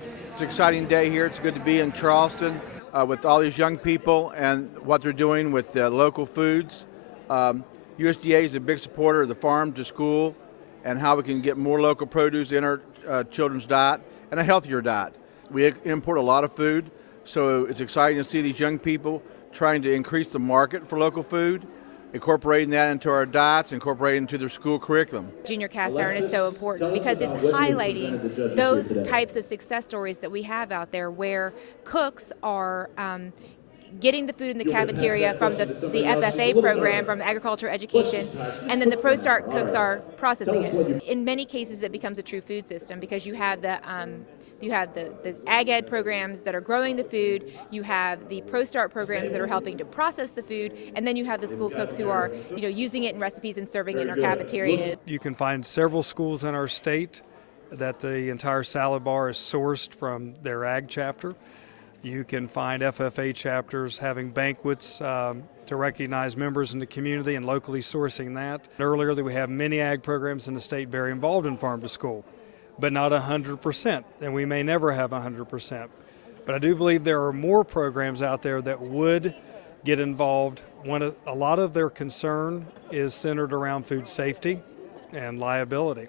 It's an exciting day here. It's good to be in Charleston with all these young people and what they're doing with local foods. USDA is a big supporter of the farm to school and how we can get more local produce in our children's diet and a healthier diet. We import a lot of food, so it's exciting to see these young people trying to increase the market for local food, incorporating that into our diets, incorporating into their school curriculum. Junior cast iron is so important because it's highlighting those types of success stories that we have out there where cooks are getting the food in the cafeteria from the FFA program, from agriculture education, and then the ProStart cooks are processing it. In many cases, it becomes a true food system because you have the ag ed programs that are growing the food, you have the ProStart programs that are helping to process the food, and then you have the school cooks who are using it in recipes and serving it in our cafeteria. You can find several schools in our state that the entire salad bar is sourced from their ag chapter. You can find FFA chapters having banquets to recognize members in the community and locally sourcing that. Earlier, we have many ag programs in the state very involved in farm to school, but not 100%, and we may never have 100%. But I do believe there are more programs out there that would get involved. A lot of their concern is centered around food safety and liability.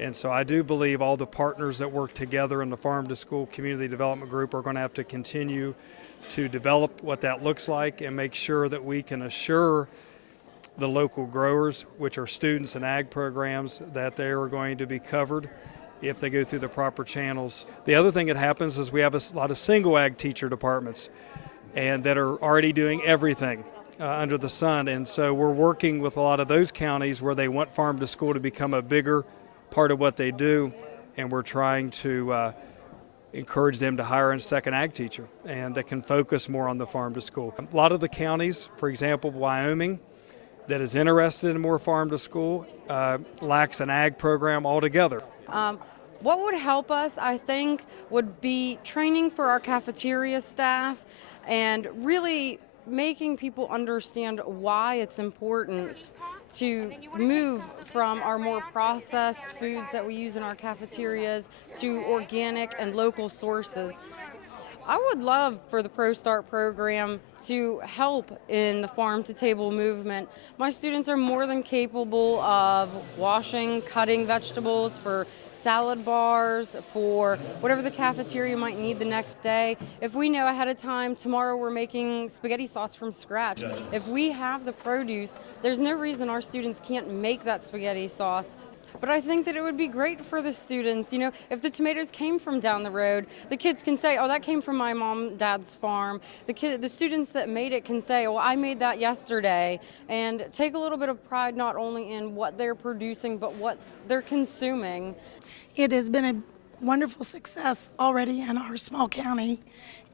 And so I do believe all the partners that work together in the Farm to School Community Development Group are going to have to continue to develop what that looks like and make sure that we can assure the local growers, which are students in ag programs, that they are going to be covered if they go through the proper channels. The other thing that happens is we have a lot of single ag teacher departments and that are already doing everything under the sun. And so we're working with a lot of those counties where they want farm to school to become a bigger part of what they do, and we're trying to encourage them to hire a second ag teacher and that can focus more on the farm to school. A lot of the counties, for example, Wyoming, that is interested in more farm to school, lacks an ag program altogether. What would help us, I think, would be training for our cafeteria staff and really making people understand why it's important to move from our more processed foods that we use in our cafeterias to organic and local sources. I would love for the ProStart program to help in the farm to table movement. My students are more than capable of washing, cutting vegetables for salad bars, for whatever the cafeteria might need the next day. If we know ahead of time, tomorrow we're making spaghetti sauce from scratch. If we have the produce, there's no reason our students can't make that spaghetti sauce. But I think that it would be great for the students, if the tomatoes came from down the road, the kids can say, oh, that came from my mom and dad's farm. The students that made it can say, oh, I made that yesterday, and take a little bit of pride not only in what they're producing, but what they're consuming. It has been a wonderful success already in our small county,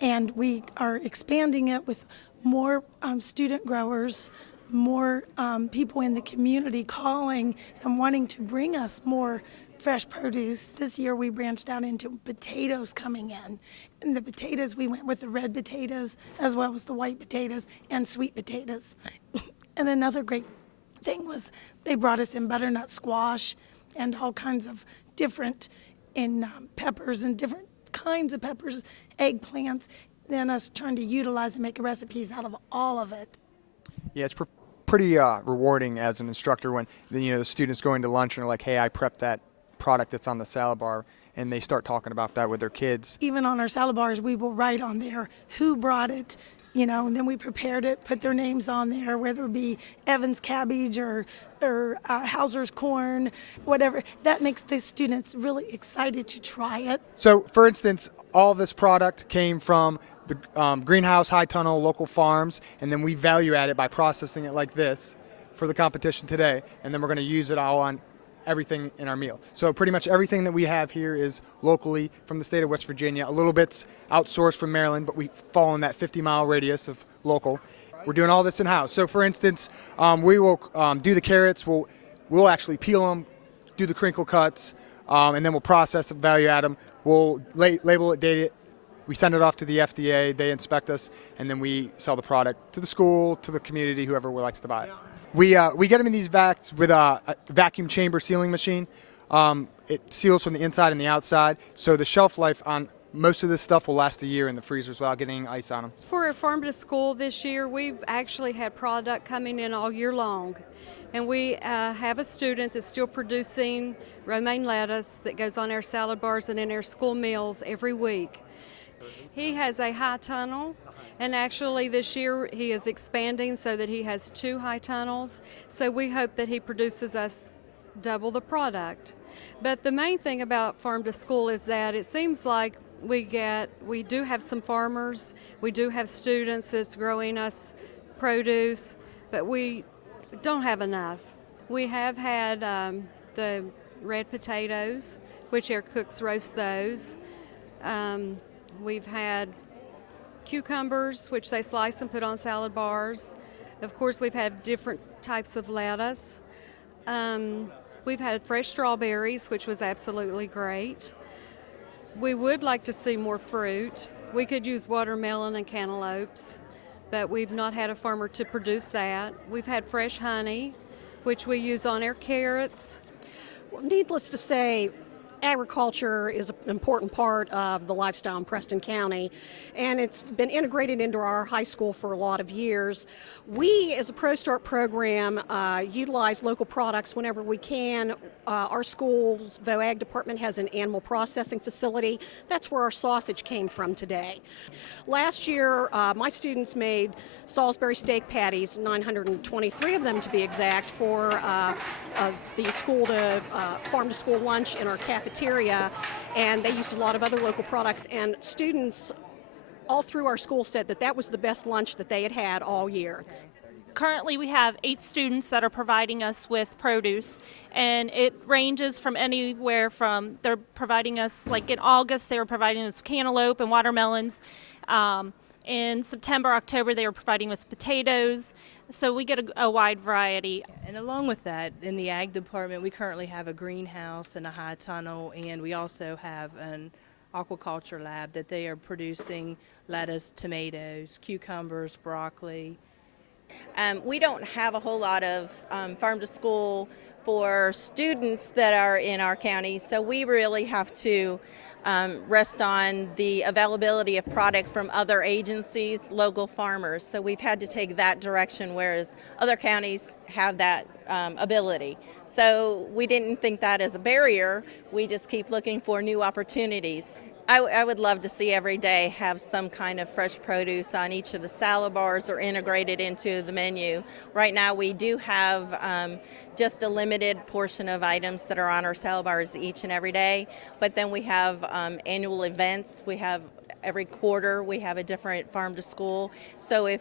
and we are expanding it with more student growers, more people in the community calling and wanting to bring us more fresh produce. This year we branched out into potatoes coming in. And the potatoes, we went with the red potatoes as well as the white potatoes and sweet potatoes. And another great thing was they brought us in butternut squash and all kinds of different peppers and different kinds of peppers, eggplants, then us trying to utilize and make recipes out of all of it. Yeah, it's pretty rewarding as an instructor when the students go into lunch and are like, hey, I prepped that product that's on the salad bar, and they start talking about that with their kids. Even on our salad bars, we will write on there who brought it, and then we prepared it, put their names on there, whether it be Evans cabbage or Hauser's corn, whatever. That makes the students really excited to try it. So, for instance, all this product came from the greenhouse, high tunnel, local farms, and then we value add it by processing it like this for the competition today, and then we're going to use it all on everything in our meal. So pretty much everything that we have here is locally from the state of West Virginia. A little bit's outsourced from Maryland, but we fall in that 50-mile radius of local. We're doing all this in-house. So for instance, we will do the carrots, we'll actually peel them, do the crinkle cuts, and then we'll process them, value add them. We'll label it, date it. We send it off to the FDA, they inspect us, and then we sell the product to the school, to the community, whoever likes to buy it. We get them in these vacs with a vacuum chamber sealing machine. It seals from the inside and the outside, so the shelf life on most of this stuff will last a year in the freezers without getting ice on them. For our farm to school this year, we've actually had product coming in all year long. And we have a student that's still producing romaine lettuce that goes on our salad bars and in our school meals every week. He has a high tunnel, and actually this year he is expanding so that he has 2 high tunnels. So we hope that he produces us double the product. But the main thing about farm to school is that it seems like we do have some farmers, we do have students that's growing us produce, but we don't have enough. We have had the red potatoes, which our cooks roast those. We've had cucumbers, which they slice and put on salad bars. Of course, we've had different types of lettuce. We've had fresh strawberries, which was absolutely great. We would like to see more fruit. We could use watermelon and cantaloupes, but we've not had a farmer to produce that. We've had fresh honey, which we use on our carrots. Well, needless to say, agriculture is an important part of the lifestyle in Preston County, and it's been integrated into our high school for a lot of years. We, as a Pro Start program, utilize local products whenever we can. Our school's VOAG department has an animal processing facility. That's where our sausage came from today. Last year, my students made Salisbury steak patties, 923 of them to be exact, for the school to farm to school lunch in our cafeteria, and they used a lot of other local products, and students all through our school said that that was the best lunch that they had had all year. Currently, we have 8 students that are providing us with produce, and it ranges from anywhere from, they're providing us, like in August, they were providing us cantaloupe and watermelons. In September, October, they were providing us potatoes. So we get a wide variety. And along with that, in the ag department, we currently have a greenhouse and a high tunnel, and we also have an aquaculture lab that they are producing lettuce, tomatoes, cucumbers, broccoli. We don't have a whole lot of farm to school for students that are in our county, so we really have to rest on the availability of product from other agencies, local farmers. So we've had to take that direction, whereas other counties have that ability. So we didn't think that as a barrier. We just keep looking for new opportunities. I would love to see every day have some kind of fresh produce on each of the salad bars or integrated into the menu. Right now we do have just a limited portion of items that are on our salad bars each and every day, but then we have annual events. We have every quarter we have a different farm to school. So if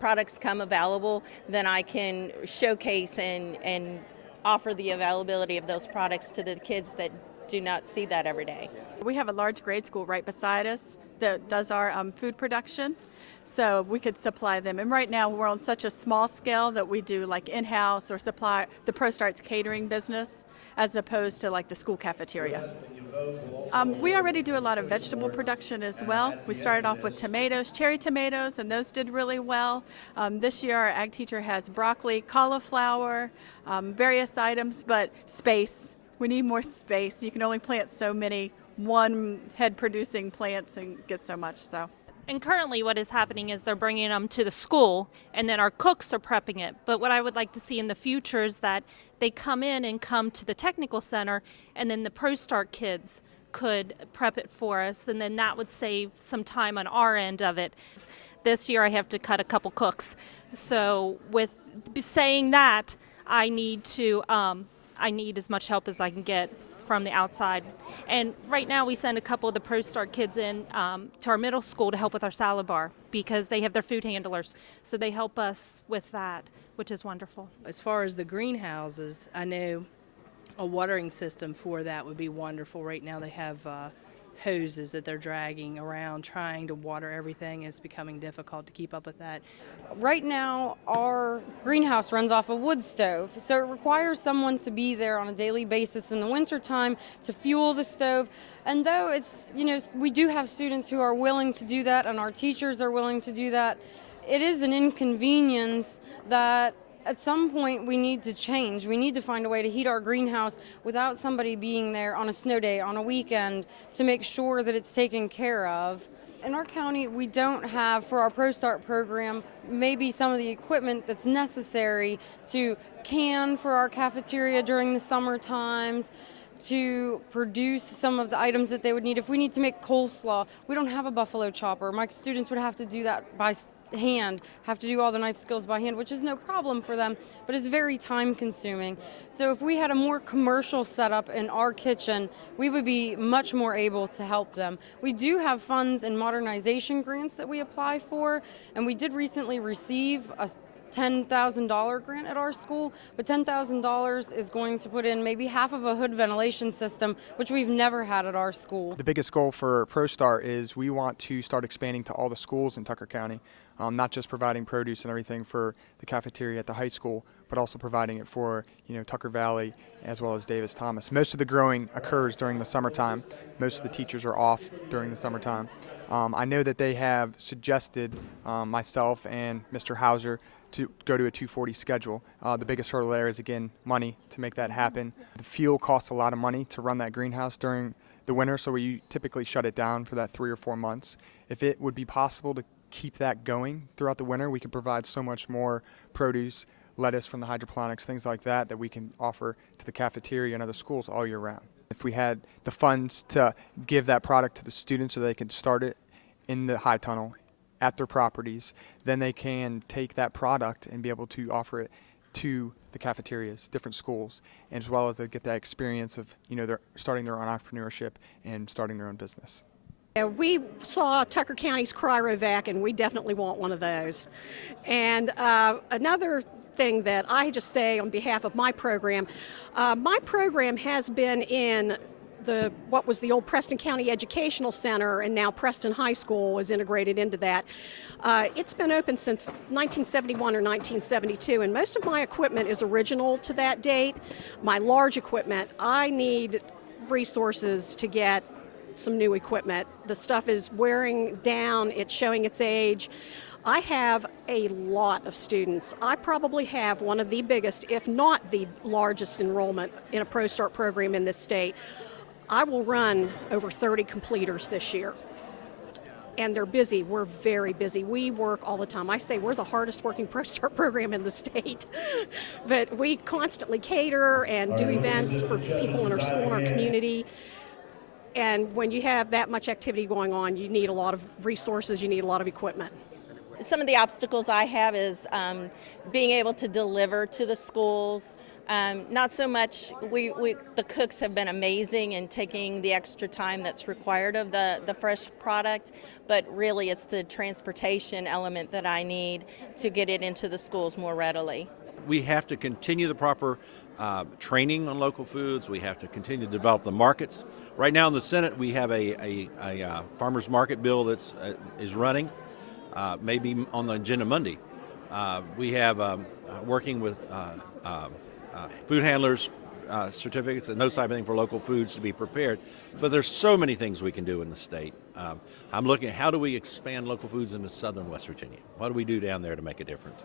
products come available, then I can showcase and offer the availability of those products to the kids that do not see that every day. We have a large grade school right beside us that does our food production, so we could supply them. And right now we're on such a small scale that we do like in-house or supply the Pro Starts catering business as opposed to like the school cafeteria. We already do a lot of vegetable production as well. We started off with tomatoes, cherry tomatoes, and those did really well. This year our ag teacher has broccoli, cauliflower, various items, but space. We need more space. You can only plant so many one head producing plants and get so much. So. And currently what is happening is they're bringing them to the school, and then our cooks are prepping it. But what I would like to see in the future is that they come to the technical center, and then the Pro Start kids could prep it for us, and then that would save some time on our end of it. This year I have to cut a couple cooks. So with saying that, I need as much help as I can get from the outside. And right now we send a couple of the Pro Start kids in to our middle school to help with our salad bar because they have their food handlers. So they help us with that, which is wonderful. As far as the greenhouses, I know a watering system for that would be wonderful. Right now they have hoses that they're dragging around trying to water everything, and it's becoming difficult to keep up with that. Right now, our greenhouse runs off a wood stove, so it requires someone to be there on a daily basis in the wintertime to fuel the stove. And though it's, we do have students who are willing to do that, and our teachers are willing to do that, it is an inconvenience that at some point we need to change. We need to find a way to heat our greenhouse without somebody being there on a snow day, on a weekend, to make sure that it's taken care of. In our county, we don't have, for our Pro Start program, maybe some of the equipment that's necessary to can for our cafeteria during the summer times, to produce some of the items that they would need. If we need to make coleslaw, we don't have a buffalo chopper. My students would have to do that by hand, have to do all the knife skills by hand, which is no problem for them, but it's very time consuming. So if we had a more commercial setup in our kitchen, we would be much more able to help them. We do have funds and modernization grants that we apply for, and we did recently receive a $10,000 grant at our school, but $10,000 is going to put in maybe half of a hood ventilation system, which we've never had at our school. The biggest goal for ProStart is we want to start expanding to all the schools in Tucker County, not just providing produce and everything for the cafeteria at the high school, but also providing it for Tucker Valley as well as Davis Thomas. Most of the growing occurs during the summertime. Most of the teachers are off during the summertime. I know that they have suggested myself and Mr. Hauser to go to a 240 schedule. The biggest hurdle there is, again, money to make that happen. The fuel costs a lot of money to run that greenhouse during the winter, so we typically shut it down for that 3 or 4 months. If it would be possible to keep that going throughout the winter, we could provide so much more produce, lettuce from the hydroponics, things like that, that we can offer to the cafeteria and other schools all year round. If we had the funds to give that product to the students so they could start it in the high tunnel at their properties, then they can take that product and be able to offer it to the cafeterias, different schools, as well as they get that experience of they're starting their own entrepreneurship and starting their own business. We saw Tucker County's CryoVac, and we definitely want one of those. And another thing that I just say on behalf of my program has been in what was the old Preston County Educational Center, and now Preston High School is integrated into that. It's been open since 1971 or 1972, and most of my equipment is original to that date. My large equipment, I need resources to get some new equipment. The stuff is wearing down, it's showing its age. I have a lot of students. I probably have one of the biggest, if not the largest enrollment in a Pro Start program in this state. I will run over 30 completers this year. And they're busy. We're very busy. We work all the time. I say we're the hardest working Pro Start program in the state. But we constantly cater and do events for people in our school and our community. And when you have that much activity going on, you need a lot of resources, you need a lot of equipment. Some of the obstacles I have is being able to deliver to the schools. Not so much, the cooks have been amazing in taking the extra time that's required of the fresh product, but really it's the transportation element that I need to get it into the schools more readily. We have to continue the proper training on local foods. We have to continue to develop the markets. Right now in the Senate we have a farmers market bill that's is running. Maybe on the agenda Monday. We have working with food handlers, certificates and those type of things for local foods to be prepared. But there's so many things we can do in the state. I'm looking at how do we expand local foods into southern West Virginia? What do we do down there to make a difference?